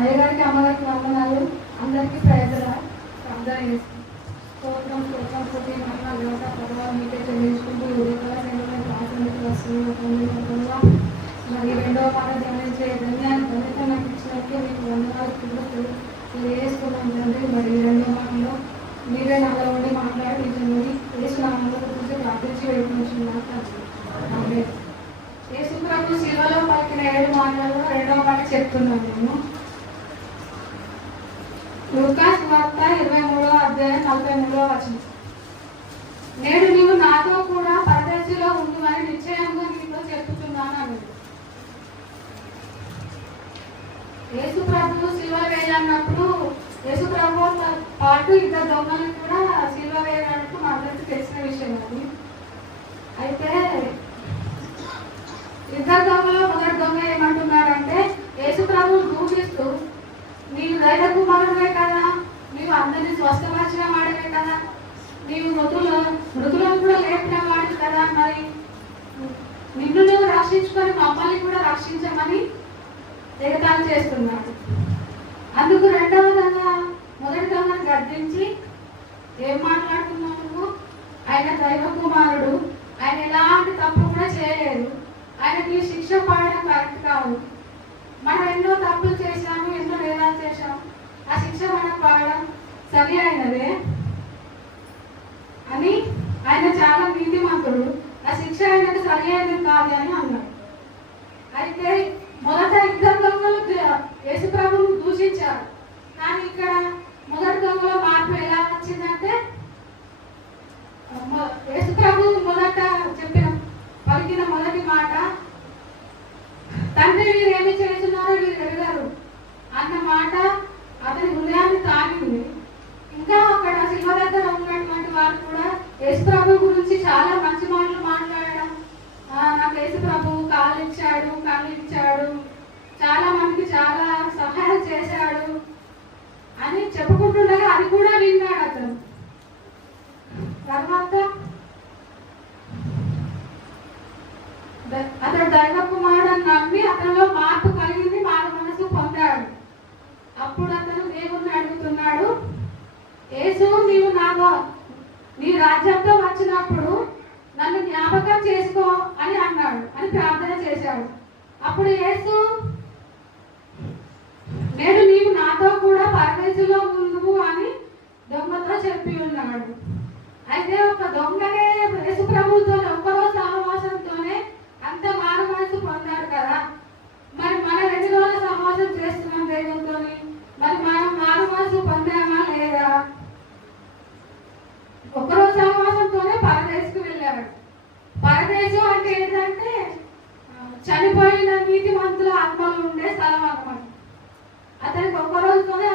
అయ్యగారికి అమ్మగారికి వందనాలు అందరికీ ప్రజల ప్రార్థన స్తోత్రం స్తోత్రం ప్రతి మరణ దేవత మీకే చెల్లించుకుంటూ ఉదయకాల నేను ప్రార్థనకు వస్తున్నా మరి రెండవ పాట ధ్యానించే ధన్యాన్ని ధన్యత నాకు ఇచ్చినట్టు మీకు వందనాలు కూడా తెలియజేస్తున్నాం తండ్రి. మరి రెండవ మాటలో మీరే నాలో ఉండి మాట్లాడించండి వేసునామంలో గురించి ప్రార్థించి వెళ్ళిపోతున్నాను తండ్రి. యేసుప్రభు శివలో పలికిన ఏడు మాటలలో రెండవ పాట చెప్తున్నాను నేను. లూకాస్ వార్త ఇరవై మూడవ అధ్యాయం నలభై మూడవ వచనం. నేడు నీవు నాతో కూడా పరదేశిలో ఉండుమని నిశ్చయంగా నీతో చెప్పుతున్నాను అన్నాడు యేసు ప్రభు శిల్వ వేయాలన్నప్పుడు యేసు ప్రభు పాటు ఇద్దరు దొంగలను కూడా శిల్వ వేయాలన్నట్టు మా అందరికీ తెలిసిన విషయం అది అయితే ఇద్దరు దొంగలో మొదటి దొంగ ఏమంటున్నాడంటే యేసు ప్రభు దూషిస్తూ నీవు దైవ కుమారుడే కదా నీవు అందరినీ స్వస్థపరిచిన వాడివే కదా నీవు మృతుల మృతులను కూడా లేపిన వాడివి కదా మరి? నిన్ను నువ్వు రక్షించుకొని మమ్మల్ని కూడా రక్షించమని ఎగతాలు చేస్తున్నాడు అందుకు రెండవ దొంగ మొదటి దొంగను గద్దించి ఏం మాట్లాడుతున్నావు నువ్వు? ఆయన దైవ కుమారుడు ఆయన ఎలాంటి తప్పు కూడా చేయలేదు. ఆయనకి శిక్ష పడడం కరెక్ట్ కాదు. మనం ఎన్నో తప్పులు చేశాము ఎన్నో వేదాలు చేశాము. ఆ శిక్ష మనకు పడడం సరి అయినదే. అని ఆయన చాలా నీతిమంతుడు. ఆ శిక్ష ఆయనకు సరి అయినది కాదు అని అన్నాడు. అయితే మొదట ఇద్దరు దొంగలు యేసుప్రభును దూషించారు. కానీ ఇక్కడ మొదటి దొంగలో మార్పు ఎలా వచ్చిందంటే యేసుప్రభు మొదట చెప్పిన పలికిన మొదటి మాట తండ్రి వీరు యేసు ప్రభు గురించి చాలా మంచి మాటలు మాట్లాడడం. నాకు యేసు ప్రభు కాళ్ళు ఇచ్చాడు కళ్ళు ఇచ్చాడు. చాలా మందికి చాలా సహాయం చేశాడు అని చెప్పుకుంటుండగా అది కూడా విన్నాడు అతను. తర్వాత అతను అతడు దైవ కుమారుడు నమ్మి అతనిలో మార్పు కలిగింది మారు మనసు పొందాడు. అప్పుడు అతను దేవుణ్ణి అడుగుతున్నాడు యేసు నీవు నాలో నీ రాజ్యంతో వచ్చినప్పుడు నన్ను జ్ఞాపకం చేసుకో అని అన్నాడు అని ప్రార్థన చేశాడు. అప్పుడు యేసు నేడు నీవు నాతో కూడా పరదేశంలో ఉండు అని దొంగతో చెప్పి ఉన్నాడు. అయితే ఒక దొంగనే యేసు ప్రభుతో ఏంటంటే చనిపోయిన నీతి మంతుల ఆత్మలు ఉండే స్థలం అనమాట అతనికి ఒక్క రోజుతోనే